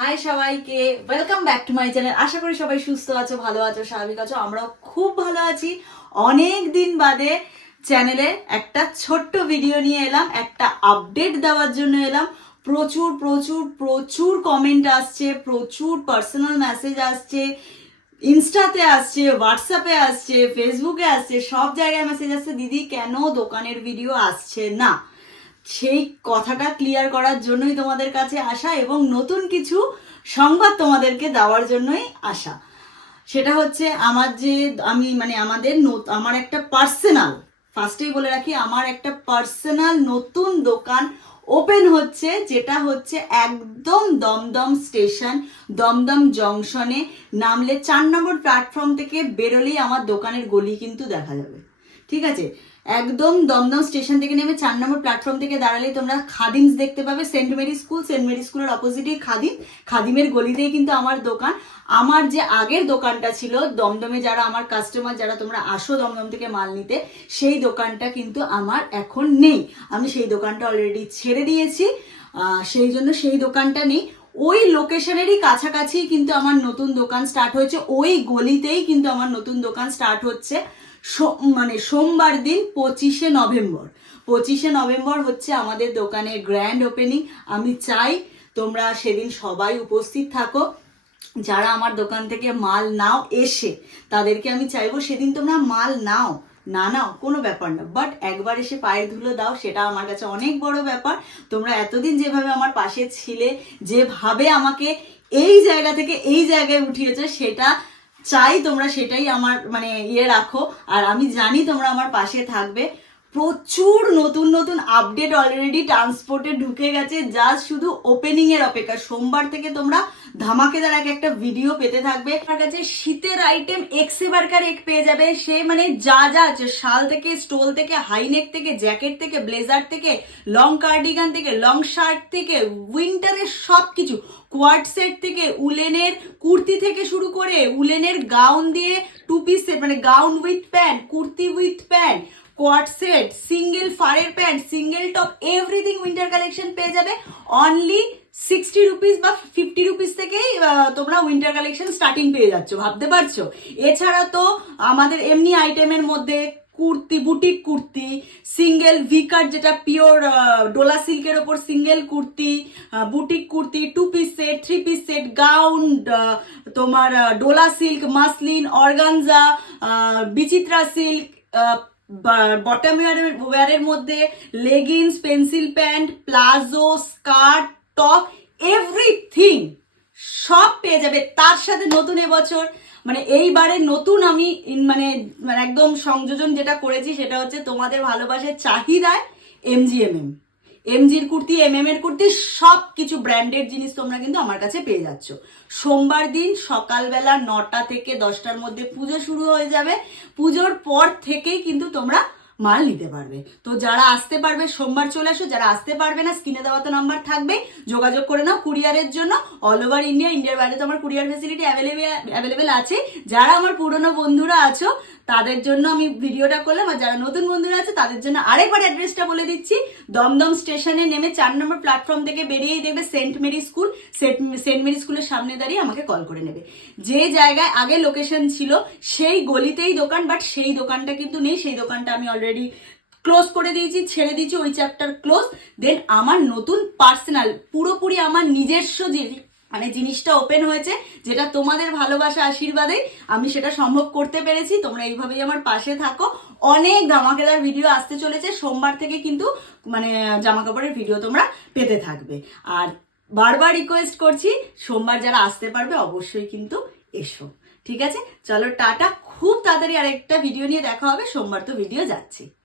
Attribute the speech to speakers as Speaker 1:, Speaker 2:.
Speaker 1: High সবাইকে। Welcome back to my channel আশা করি সবাই সুস্থ আছো, ভালো আছো, স্বাভাবিক আছো। আমরাও খুব ভালো আছি। অনেক দিন বাদে চ্যানেলে একটা ছোট্ট ভিডিও নিয়ে এলাম। একটা আপডেট দেওয়ার জন্য এলাম। প্রচুর প্রচুর প্রচুর কমেন্ট আসছে, প্রচুর পার্সোনাল মেসেজ আসছে। ইনস্টাতে আসছে হোয়াটসঅ্যাপে আসছে ফেসবুকে আসছে, সব জায়গায় মেসেজ আসছে। দিদি, কেন দোকানের ভিডিও আসছে না? সেই কথাটা ক্লিয়ার করার জন্যই তোমাদের কাছে আসা এবং নতুন কিছু সংবাদ তোমাদেরকে দেওয়ার জন্যই আসা। সেটা হচ্ছে আমার যে, আমি মানে আমাদের আমার একটা পার্সোনাল ফার্স্টেই বলে রাখি, আমার একটা পার্সোনাল নতুন দোকান ওপেন হচ্ছে, যেটা হচ্ছে একদম দমদম স্টেশন দমদম জংশনে নামলে চার নম্বর প্ল্যাটফর্ম থেকে বেরোলেই আমার দোকানের গলি কিন্তু দেখা যাবে। ঠিক আছে? একদম দমদম স্টেশন থেকে নেমে চার নম্বর প্ল্যাটফর্ম থেকে দাঁড়ালেই তোমরা খাদিমস দেখতে পাবে। Saint Mary school, saint Mary স্কুলের অপোজিটেই খাদিম। খাদিমের গলিতেই কিন্তু আমার দোকান। আমার যে আগের দোকানটা ছিল, দমদমে যারা আমার কাস্টমার যারা তোমরা আসো দমদম থেকে মাল নিতে, সেই দোকানটা কিন্তু আমার এখন নেই। আমি সেই দোকানটা অলরেডি ছেড়ে দিয়েছি। সেই জন্য সেই দোকানটা নেই। ওই লোকেশনেরই কাছাকাছি কিন্তু আমার নতুন দোকান স্টার্ট হয়েছে। ওই গলিতেই কিন্তু আমার নতুন দোকান স্টার্ট হচ্ছে। মানে সোমবার দিন পঁচিশে নভেম্বর। পঁচিশে নভেম্বর হচ্ছে আমাদের দোকানের গ্র্যান্ড ওপেনিং আমি চাই তোমরা সেদিন সবাই উপস্থিত থাকো। যারা আমার দোকান থেকে মাল নাও এসে, তাদেরকে আমি চাইব সেদিন তোমরা মাল নাও। না নাও কোনো ব্যাপার না। বাট একবার এসে পায়ের ধুলো দাও, সেটা আমার কাছে অনেক বড় ব্যাপার। তোমরা এতদিন যেভাবে আমার পাশে ছিলে, যেভাবে আমাকে এই জায়গা থেকে এই জায়গায় উঠিয়েছো, সেটা চাই তোমরা সেটাই আমার মানে ইয়ে রাখো আর আমি জানি তোমরা আমার পাশে থাকবে। প্রচুর নতুন নতুন আপডেট অলরেডি ট্রান্সপোর্টে ঢুকে গেছে। যা শুধু ওপেনিং এর অপেক্ষা। সোমবার থেকে তোমরা ধামাকেদার এক একটা ভিডিও পেতে থাকবে। আমার কাছে শীতের আইটেম এক্সে বার্কার এক পেয়ে যাবে। সে মানে যা যা আছে, শাল থেকে স্টোল থেকে হাইনেক থেকে জ্যাকেট থেকে ব্লেজার থেকে লং কার্ডিগান থেকে লং শার্ট থেকে উইন্টারের সব কিছু কোয়ার্ড সেট থেকে, উলেনের কুর্তি থেকে শুরু করে, উলেনের গাউন দিয়ে টু পিস সেট মানে gown with pant kurti with pant coord set single ফারের pant single top everything winter collection পেয়ে যাবে। অনলি সিক্সটি রুপিস বা ফিফটি রুপিস থেকেই তোমরা উইন্টার কালেকশন স্টার্টিং পেয়ে যাচ্ছ, ভাবতে পারছ? এছাড়া তো আমাদের এমনি আইটেমের মধ্যে কুর্তি বুটিক কুর্তি সিঙ্গেল ভিকার যেটা পিওর ডোলা সিল্কের ওপর single kurti boutique kurti two piece set three piece set gown তোমার Dola silk, muslin organza Bichitra silk bottom ওয়ারের মধ্যে leggings pencil pant palazzo skirt top everything সব পেয়ে যাবে। তার সাথে নতুন এবছর মানে এইবারে নতুন আমি মানে মানে একদম সংযোজন যেটা করেছি সেটা হচ্ছে তোমাদের ভালোবাসার চাহিদায় এমজিএমএম এমজির কুর্তি এমএম এর কুর্তি সব কিছু ব্র্যান্ডেড জিনিস তোমরা কিন্তু আমার কাছে পেয়ে যাচ্ছ। সোমবার দিন সকালবেলা নটা থেকে দশটার মধ্যে পুজো শুরু হয়ে যাবে। পুজোর পর থেকেই কিন্তু তোমরা মাল নিতে পারবে। তো যারা আসতে পারবে, সোমবার চলে আসো, যারা আসতে পারবে না, স্ক্রিনে দেওয়া তো নাম্বার থাকবে। যোগাযোগ করে নাও কুরিয়ারের জন্য। অল ওভার ইন্ডিয়া ইন্ডিয়ার বাইরে তো আমার কুরিয়ার ফেসিলিটি অ্যাভেলেবেল আছে। যারা আমার পুরনো বন্ধুরা আছো তাদের জন্য আমি ভিডিওটা করলাম, আর যারা নতুন বন্ধুরা আছে, তাদের জন্য আরেকবার অ্যাড্রেসটা বলে দিচ্ছি। দমদম স্টেশনে নেমে চার নম্বর প্ল্যাটফর্ম থেকে বেরিয়েই দেখবে saint Mary school saint Mary স্কুলের সামনে দাঁড়িয়ে আমাকে কল করে নেবে। যে জায়গায় আগে লোকেশন ছিল, সেই গলিতেই দোকান বাট সেই দোকানটা কিন্তু নেই। সেই দোকানটা আমি অলরেডি ক্লোজ করে দিয়েছি, ছেড়ে দিয়েছি, ওই চ্যাপ্টার ক্লোজ দেন আমার নতুন পার্সোনাল পুরোপুরি আমার নিজস্ব যে মানে জিনিসটা ওপেন হয়েছে, যেটা তোমাদের ভালোবাসা আশীর্বাদে আমি সেটা সম্ভব করতে পেরেছি। তোমরা এইভাবেই আমার পাশে থাকো। অনেক ধামাকেদার ভিডিও আসতে চলেছে। সোমবার থেকে কিন্তু মানে জামা কাপড়ের ভিডিও তোমরা পেতে থাকবে। আর বারবার রিকোয়েস্ট করছি, সোমবার যারা আসতে পারবে, অবশ্যই কিন্তু এসো। ঠিক আছে? চলো, টাটা। খুব তাড়াতাড়ি আরেকটা ভিডিও নিয়ে দেখা হবে। সোমবার তো ভিডিও যাচ্ছি।